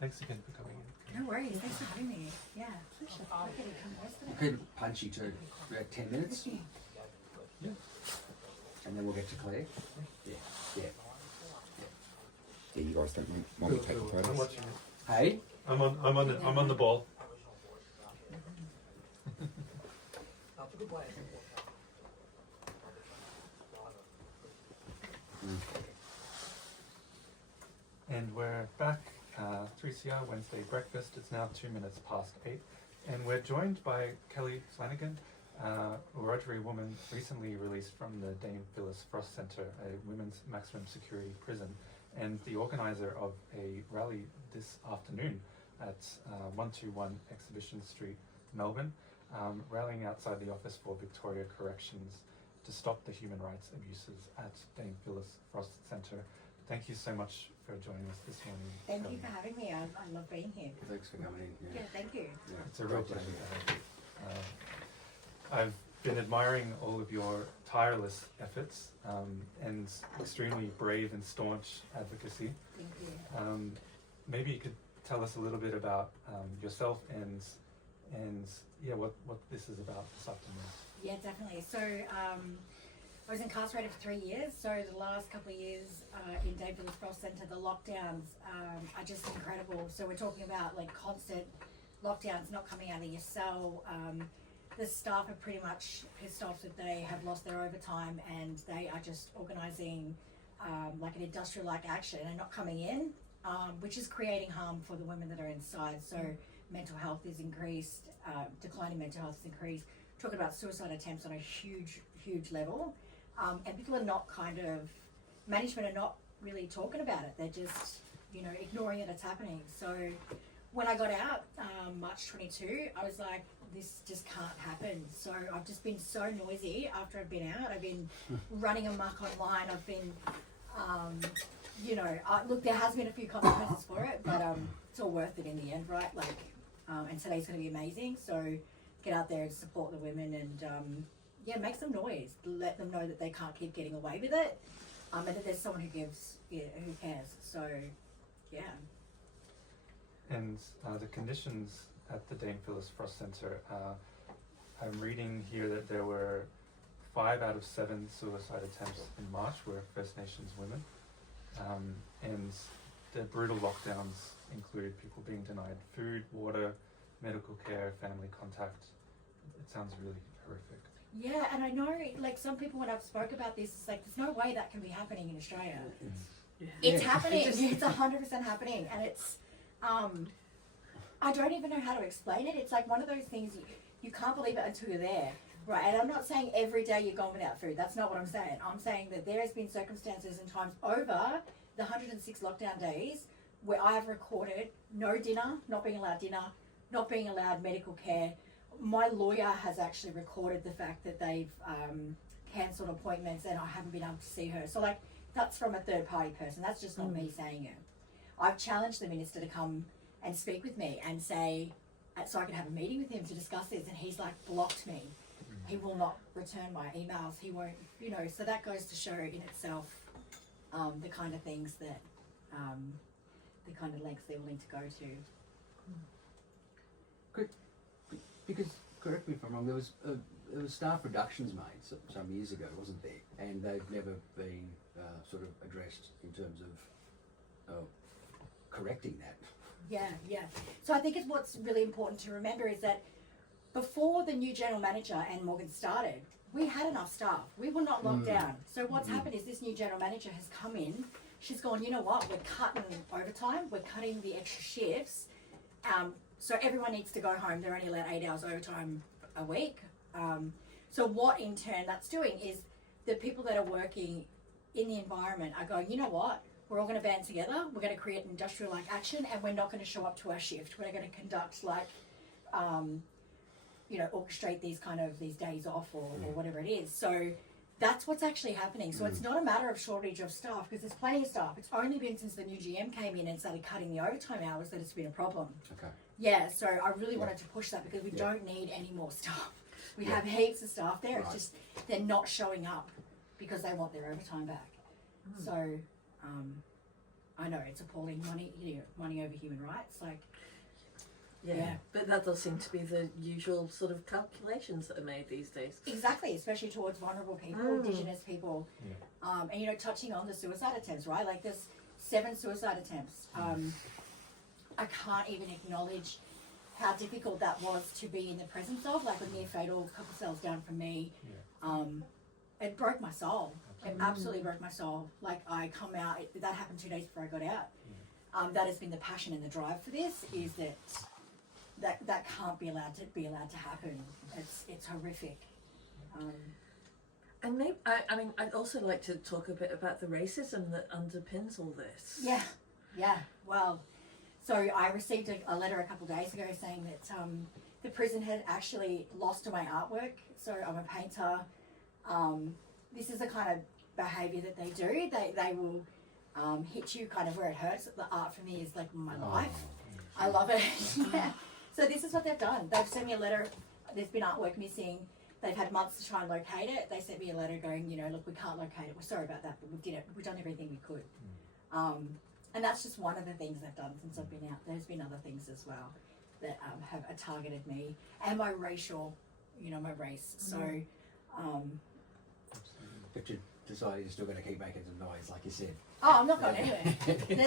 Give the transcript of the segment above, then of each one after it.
Thanks again for coming in. No worries, thanks for having me. Yeah, pleasure. Okay, come most of Keep it punchy too. About 10 minutes. Yeah. And then we'll get to Claire. Yeah. Yeah. Yeah, you guys don't want me to take the I'm photos? watching it. Hey? I'm on the ball. And we're back, 3CR Wednesday breakfast. It's now 2 minutes past 8. And we're joined by Kelly Flanagan, a Wiradjuri woman recently released from the Dame Phyllis Frost Centre, a women's maximum security prison, and the organiser of a rally this afternoon at 121 Exhibition Street, Melbourne, rallying outside the office for Victoria Corrections to stop the human rights abuses at Dame Phyllis Frost Centre. Thank you so much for joining us this morning. Thank you for having me. I love being here. Thanks for coming in. Yeah, thank you. Yeah. It's a real pleasure to have you. I've been admiring all of your tireless efforts and extremely brave and staunch advocacy. Thank you. Maybe you could tell us a little bit about yourself and what this is about this afternoon. Yeah, definitely. So I was incarcerated for 3 years. So the last couple of years in Dame Phyllis Frost Centre, the lockdowns are just incredible. So we're talking about like constant lockdowns, not coming out of your cell. The staff are pretty much pissed off that they have lost their overtime and they are just organising like an industrial-like action and not coming in, which is creating harm for the women that are inside. So mental health is increased, declining mental health is increased. Talking about suicide attempts on a huge level. And people are not management are not really talking about it. They're just, ignoring that it's happening. So when I got out, March 22, I was like, this just can't happen. So I've just been so noisy after I've been out. I've been running amok online. I've been, look, there has been a few consequences for it, but it's all worth it in the end, right? Like, and today's going to be amazing. So get out there and support the women and, make some noise. Let them know that they can't keep getting away with it, and that there's someone who cares. So, yeah. And the conditions at the Dame Phyllis Frost Centre, I'm reading here that there were 5 out of 7 suicide attempts in March were First Nations women, and the brutal lockdowns include people being denied food, water, medical care, family contact. It sounds really horrific. Yeah, and I know, like, some people when I've spoke about this, it's like, there's no way that can be happening in Australia. It's happening. It's 100% happening, and it's, I don't even know how to explain it. It's like one of those things you can't believe it until you're there, right? And I'm not saying every day you're gone without food. That's not what I'm saying. I'm saying that there has been circumstances and times over the 106 lockdown days where I have recorded no dinner, not being allowed dinner, not being allowed medical care. My lawyer has actually recorded the fact that they've cancelled appointments and I haven't been able to see her. So like, that's from a third party person. That's just not me saying it. I've challenged the minister to come and speak with me and say, so I can have a meeting with him to discuss this, and he's like blocked me. He will not return my emails. He won't, so that goes to show in itself the kind of things that, the kind of lengths they're willing to go to. Good. Because, correct me if I'm wrong, there was staff reductions made some years ago, wasn't there? And they've never been sort of addressed in terms of correcting that. Yeah. So I think it's what's really important to remember is that before the new general manager and Morgan started, we had enough staff. We were not locked down. So what's happened is this new general manager has come in. She's gone, you know what, we're cutting overtime. We're cutting the extra shifts. So everyone needs to go home. They're only allowed 8 hours overtime a week. So what in turn that's doing is the people that are working in the environment are going, you know what, we're all going to band together. We're going to create an industrial-like action, and we're not going to show up to our shift. We're going to conduct orchestrate these days off or whatever it is. So that's what's actually happening. So it's not a matter of shortage of staff because there's plenty of staff. It's only been since the new GM came in and started cutting the overtime hours that it's been a problem. Okay. Yeah, so I really wanted to push that because we don't need any more staff. We have heaps of staff there. It's just they're not showing up because they want their overtime back. So, I know it's appalling. Money over human rights. Like, Yeah, but that does seem to be the usual sort of calculations that are made these days. exactly, especially towards vulnerable people, Indigenous people, and you know, touching on the suicide attempts, right? Like, there's 7 suicide attempts. I can't even acknowledge how difficult that was to be in the presence of, like a near fatal, a couple cells down from me. It broke my soul. It absolutely broke my soul. Like, I come out, that happened 2 days before I got out. That has been the passion and the drive for this, is that can't be allowed to happen. It's horrific. And maybe, I mean, I'd also like to talk a bit about the racism that underpins all this. Yeah. Well, so I received a letter a couple of days ago saying that the prison had actually lost my artwork. So I'm a painter. This is the kind of behaviour that they do. They will hit you kind of where it hurts. The art for me is like my life. I love it. Yeah. So this is what they've done. They've sent me a letter. There's been artwork missing. They've had months to try and locate it. They sent me a letter going, you know, look, we can't locate it. We're sorry about that, but we did it. We've done everything we could. And that's just one of the things they've done since I've been out. There's been other things as well that have targeted me and my racial, you know, my race. So, But you decided you're still going to keep making some noise, like you said. oh, I'm not going anywhere.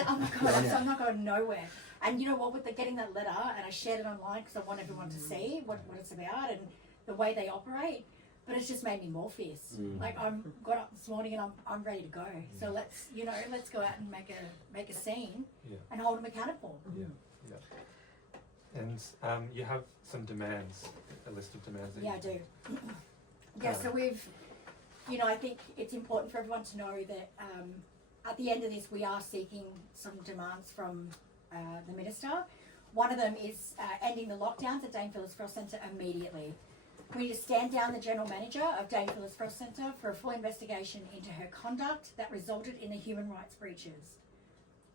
I'm not going nowhere. And you know what? With getting that letter, and I shared it online because I want everyone to see what it's about and the way they operate. But it's just made me more fierce. Like, got up this morning and I'm ready to go. So let's go out and make a scene and hold them accountable. Yeah. And you have some demands, a list of demands. That I do. So we've, you know, I think it's important for everyone to know that at the end of this, we are seeking some demands from the Minister. One of them is ending the lockdowns at Dame Phyllis Frost Centre immediately. We need to stand down the General Manager of Dame Phyllis Frost Centre for a full investigation into her conduct that resulted in the human rights breaches.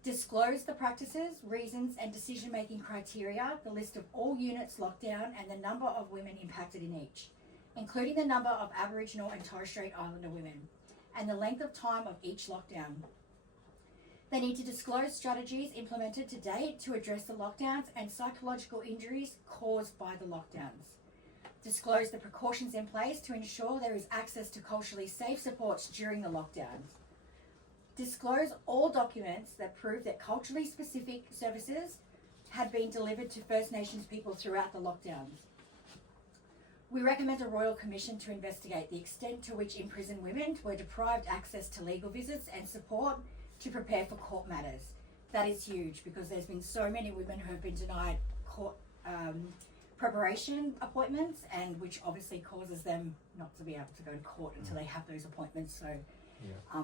Disclose the practices, reasons and decision-making criteria, the list of all units locked down and the number of women impacted in each, including the number of Aboriginal and Torres Strait Islander women, and the length of time of each lockdown. They need to disclose strategies implemented to date to address the lockdowns and psychological injuries caused by the lockdowns. Disclose the precautions in place to ensure there is access to culturally safe supports during the lockdowns. Disclose all documents that prove that culturally specific services had been delivered to First Nations people throughout the lockdowns. We recommend a Royal Commission to investigate the extent to which imprisoned women were deprived access to legal visits and support to prepare for court matters. That is huge because there's been so many women who have been denied court preparation appointments, and which obviously causes them not to be able to go to court until they have those appointments. So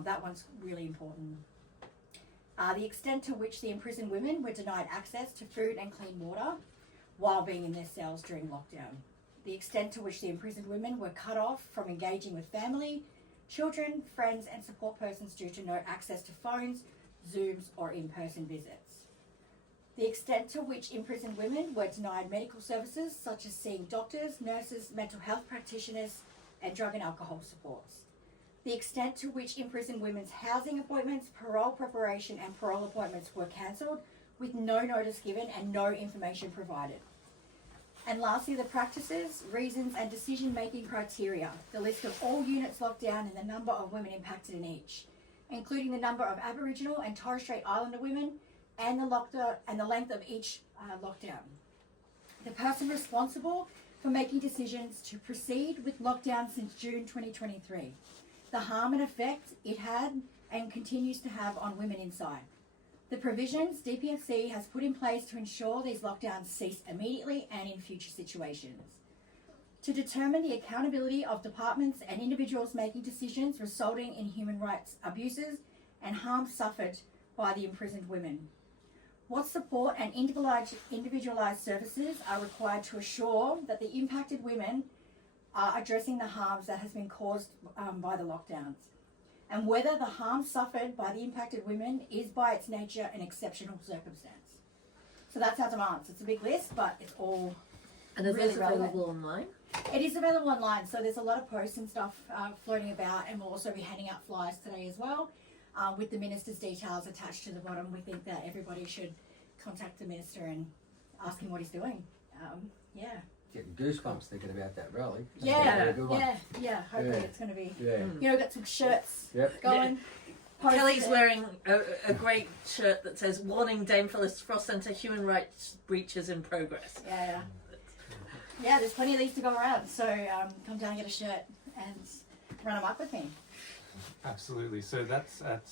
that one's really important. The extent to which the imprisoned women were denied access to food and clean water while being in their cells during lockdown. The extent to which the imprisoned women were cut off from engaging with family, children, friends and support persons due to no access to phones, Zooms or in-person visits. The extent to which imprisoned women were denied medical services such as seeing doctors, nurses, mental health practitioners and drug and alcohol supports. The extent to which imprisoned women's housing appointments, parole preparation and parole appointments were cancelled with no notice given and no information provided. And lastly, the practices, reasons and decision-making criteria, the list of all units locked down and the number of women impacted in each, including the number of Aboriginal and Torres Strait Islander women and the length of each lockdown. The person responsible for making decisions to proceed with lockdown since June 2023, the harm and effect it had and continues to have on women inside. The provisions DPFC has put in place to ensure these lockdowns cease immediately and in future situations. To determine the accountability of departments and individuals making decisions resulting in human rights abuses and harm suffered by the imprisoned women. What support and individualised services are required to assure that the impacted women are addressing the harms that has been caused by the lockdowns, and whether the harm suffered by the impacted women is by its nature an exceptional circumstance. So that's our demands. It's a big list, but it's all And are really those relevant. available online? It is available online, so there's a lot of posts and stuff floating about, and we'll also be handing out flyers today as well. with the minister's details attached to the bottom. We think that everybody should contact the minister and ask him what he's doing. Yeah. Getting goosebumps thinking about that rally. That's Yeah, a good one. yeah. Hopefully Yeah. it's going to be, Yeah. you know, got some shirts Yep. going. Post Kelly's it. wearing a great shirt that says "Warning: Dame Phyllis Frost Centre human rights breaches in progress." Yeah. Yeah, there's plenty of these to go around. So come down and get a shirt and run them up with me. Absolutely. So that's at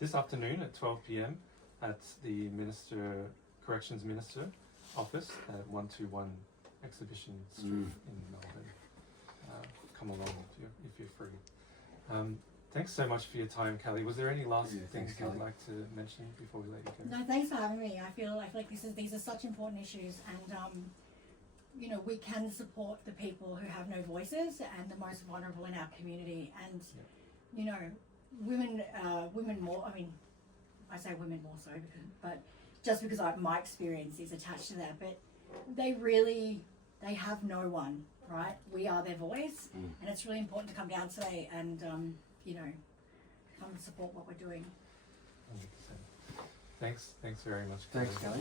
this afternoon at 12 p.m. at the Corrections Minister office at 121 Exhibition Street in Melbourne. Come along if you're free. Thanks so much for your time, Kelly. Was there any last Yeah, things thanks, you'd Kelly. like to mention before we let you go? No, thanks for having me. I feel like these are such important issues, and you know, we can support the people who have no voices and the most vulnerable in our community. And you know, women more. I mean, I say women more so, but just because my experience is attached to that, but they have no one, right? We are their voice, and it's really important to come down today and you know, come and support what we're doing. 100%. Thanks very much, Kelly. Thanks, Kelly.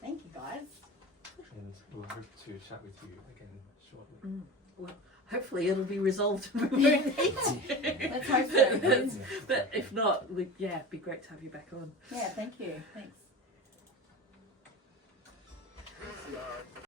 Thank you, guys. And we'll hope to chat with you again shortly. Well, hopefully it'll be resolved when we need to. Let's hope so. But if not, it'd be great to have you back on. Yeah, thank you. Thanks.